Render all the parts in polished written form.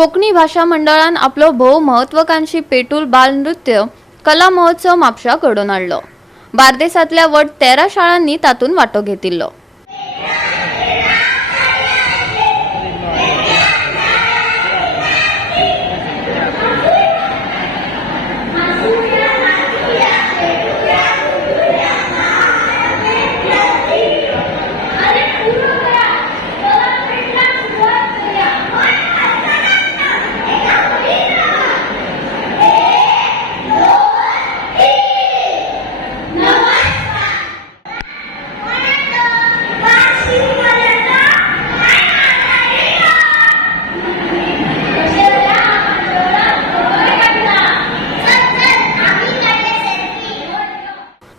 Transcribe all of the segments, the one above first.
कोकणी भाषा मंडळान आपलो भोव महत्वाकांक्षी पेटूल बाल नृत्य कला महोत्सव म्हापशा घडोवन हाडलो। बार्देसांतल्या वट 13 शाळांनी तातूंत वांटो घेतिल्लो।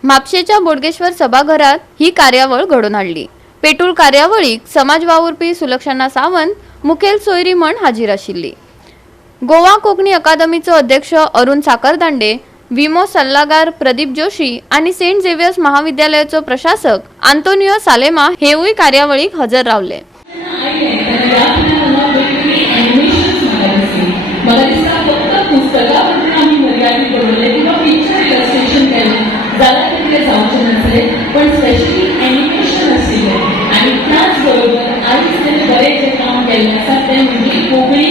म्हापशेच्या बोडगेश्वर सभाघरात ही कार्यावळ घडोवन हाडली। पेटूल कार्यावळीक समाज वावुरपी सुलक्षणा सावंत मुखेल सोयरी म्हण हाजीर आशिल्ली। गोवा कोंकणी अकादमीचो अध्यक्ष अरुण साखरदांडे, विमो सल्लागार प्रदीप जोशी आणि सेंट झेवियर्स महाविद्यालयाचो प्रशासक आंतोनियो सालेमा हेवूय कार्यावळीक हजर रावले। पण स्पेशली एनिमेशन आशिल्ले आणि त्याच बरोबर आयज बरेच जे काम केल्लें आसा तें म्हणजे कोंकणी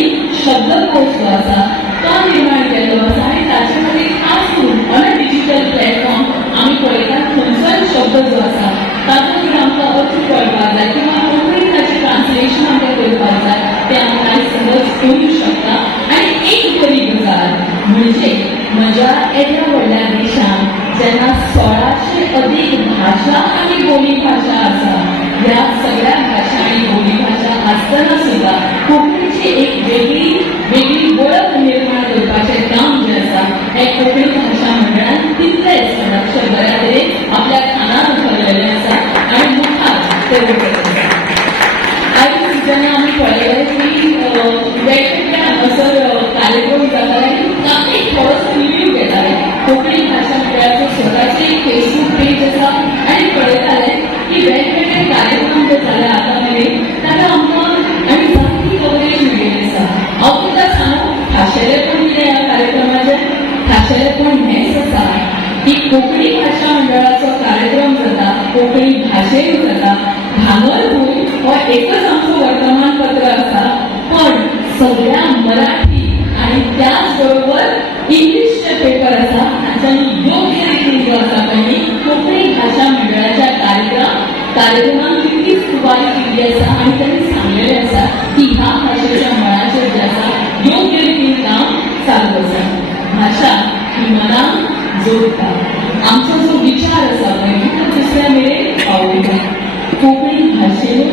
शब्दकोश जो आसा तो निर्माण केल्लो आसा आनी ताचे खातीर खास करून ऑन अ डिजिटल प्लॅटफॉर्म आमी पळयतात खंयचोय शब्द जो आसा तातूंत आमकां अर्थ कळपाक जाय किंवा कोंकणी ताचें ट्रान्सलेशन आमकां करपाक जाय तें आमी आयज सहज करूंक शकता। आनी एक बरी गजाल म्हणजे म्हज्या एका व्हडल्या देशांत जेन्ना 1600 अधिक भाषा आणि बोली भाषा आसा, ह्या सगळ्या भाषा आणि बोली भाषा आसतना सुद्धा कोंकणीची एक वेगळी वळख निर्माण करपाचें काम जे आसा हे कोंकणी भाषा मंडळान तितलेच लक्ष बऱ्या तरेन आपल्या खानार घातलेलें आसा आणि मुखार ते करत आसा। आयज जेन्ना आमी पळयलें की वेगवेगळ्या हांगासर कार्यक्रम जाताले तातूंत एक थोडोसो रिव्ह्यू घेताले। कोंकणी भाषा मंडळाचो स्वताचे फेसबुक पेज आसा आनी पळयताले की वेगवेगळे कार्यक्रम जे जाले आतां मेरेन ताका आमकां आनी जायती कवरेज मेळिल्ली आसा। हांव तुका सांगू खाशेलेपण कितें ह्या कार्यक्रमाचें? खाशेलेपण हेंच आसा की कोंकणी भाषा मंडळाचो कार्यक्रम जाता, कोंकणी भाशेन जाता। भांगरभूंय हो एकच आमचो वर्तमानपत्र आसा, पण सगळ्या मराठी आणि त्याच बरोबर इंग्लिशचे पेपर आसा तांच्यांनी योग्य रितीन जो आसा पळय कोंकणी भाषा मंडळाच्या कार्यक्रमांक तितकीच तुबारी केल्ली आसा आनी तांणी सांगलेलें आसा की ह्या भाशेच्या मळाचेर जे आसा योग्य रितीन काम चालू आसा। भाशा ही मनाक जोडटा, आमचो जो विचार आसा पळय तो दुसऱ्या मेरेन पावयता। कोंकणी भाशेन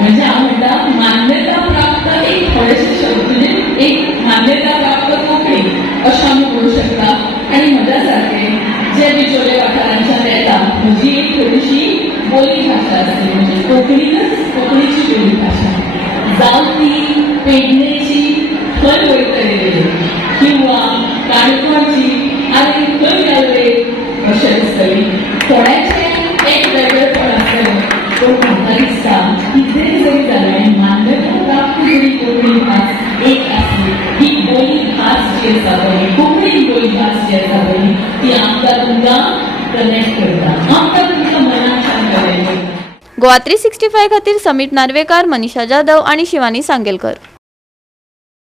म्हणजे हांव म्हणटा मान्यता प्राप्त एक थोडेशे शब्द म्हणजे एक मान्यता प्राप्त कोंकणी अशें आमी म्हणू शकता। आनी म्हज्या सारकें जे बिचोले वाठारांच्यान येता म्हजी एक थोडीशी बोली भाशा आसली म्हणजे कोंकणीची बोली भाशा जावं ती पेडणेची खंय वयतली किंवा काणकोणची आनी खंय गेले अशें दिसतली। थोड्याचें एक वेगळेपण आसतलें पण म्हाका दिसता कितेंय जरी जालें आनी मान्यता प्राप्त जरी कोंकणी भास एक आसली ही बोली भास जी आसा पळय कोंकणी बोली भास जी आसा पळय ती आमकां तुमकां कनेक्ट करता, आमकां तुमच्या मनाच्यान कनेक्ट करता। गोवा 365 खातीर समीट नार्वेकार, मनीषा जाधव आणि शिवानी सांगेलकर।